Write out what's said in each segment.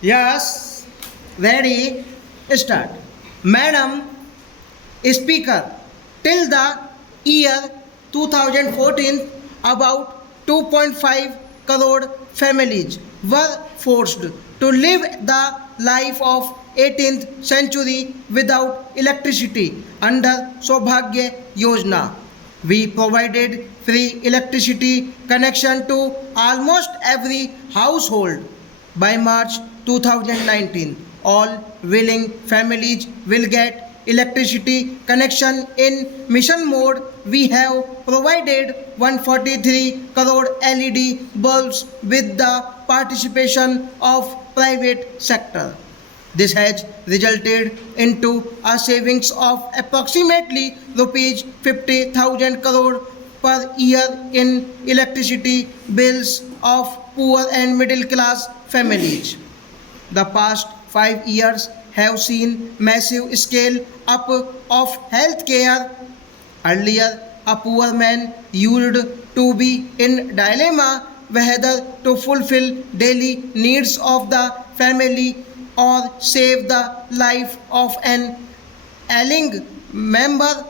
Yes, ready, start. Madam Speaker, till the year 2014, about 2.5 crore families were forced to live the life of 18th century without electricity under Saubhagya Yojana. We provided free electricity connection to almost every household. By March 2019, all willing families will get electricity connection in mission mode. We have provided 143 crore LED bulbs with the participation of private sector. This has resulted into a savings of approximately rupees 50,000 crore per year in electricity bills of poor and middle class families. The past 5 years have seen massive scale up of healthcare. Earlier, a poor man used to be in dilemma whether to fulfill daily needs of the family or save the life of an ailing member.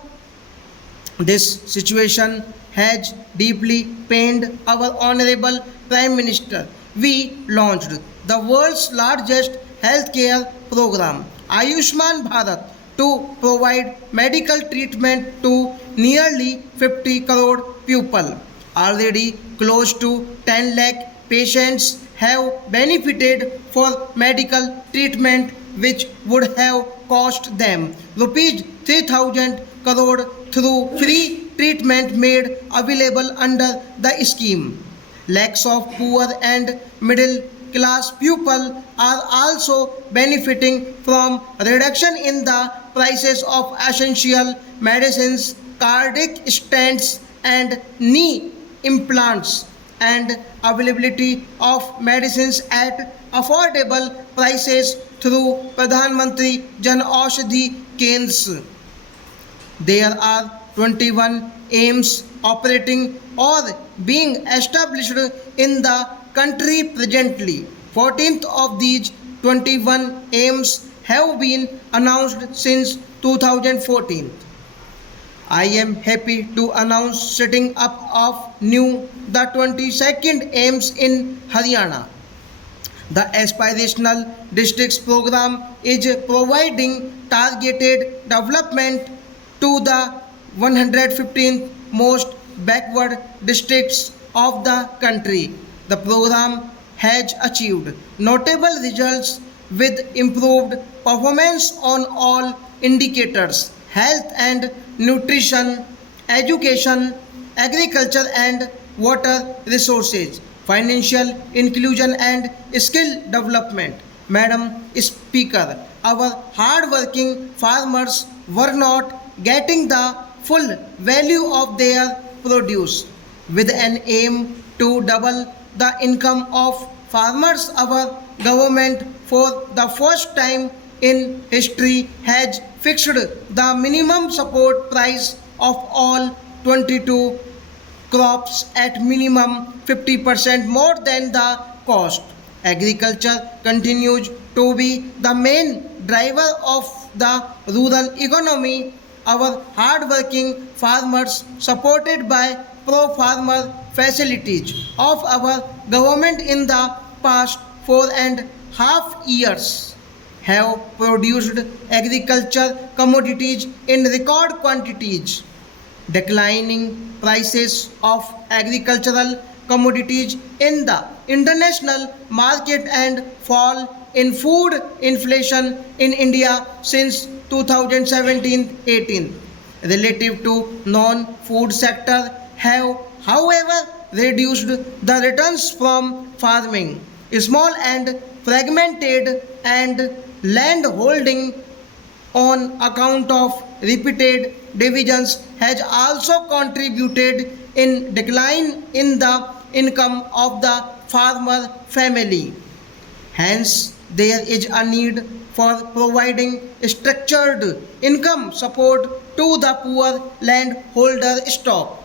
This situation has deeply pained our Honorable Prime Minister. We launched the world's largest healthcare program, Ayushman Bharat, to provide medical treatment to nearly 50 crore people. Already close to 10 lakh patients have benefited for medical treatment which would have cost them rupees 3000 crore through free treatment made available under the scheme. Lakhs of poor and middle class people are also benefiting from reduction in the prices of essential medicines, cardiac stents, and knee implants, and availability of medicines at affordable prices through Pradhan Mantri Jan Aushadhi Kendras. There are 21 AIMS operating or being established in the country presently. 14th of these 21 AIMS have been announced since 2014. I am happy to announce setting up of new the 22nd AIMS in Haryana. The Aspirational Districts program is providing targeted development to the 115th most backward districts of the country. The program has achieved notable results with improved performance on all indicators: health and nutrition, education, agriculture and water resources, financial inclusion and skill development. Madam Speaker, our hard-working farmers were not getting the full value of their produce. With an aim to double the income of farmers, our government for the first time in history has fixed the minimum support price of all 22 crops at minimum 50% more than the cost. Agriculture continues to be the main driver of the rural economy. Our hard-working farmers, supported by pro-farmer facilities of our government in the past 4.5 years, have produced agriculture commodities in record quantities. Declining prices of agricultural commodities in the international market and fall in food inflation in India since 2017-18 relative to non-food sector have however reduced the returns from farming. Small and fragmented and land holding on account of repeated divisions has also contributed in decline in the income of the farmer family. Hence, there is a need for providing structured income support to the poor landholder stock.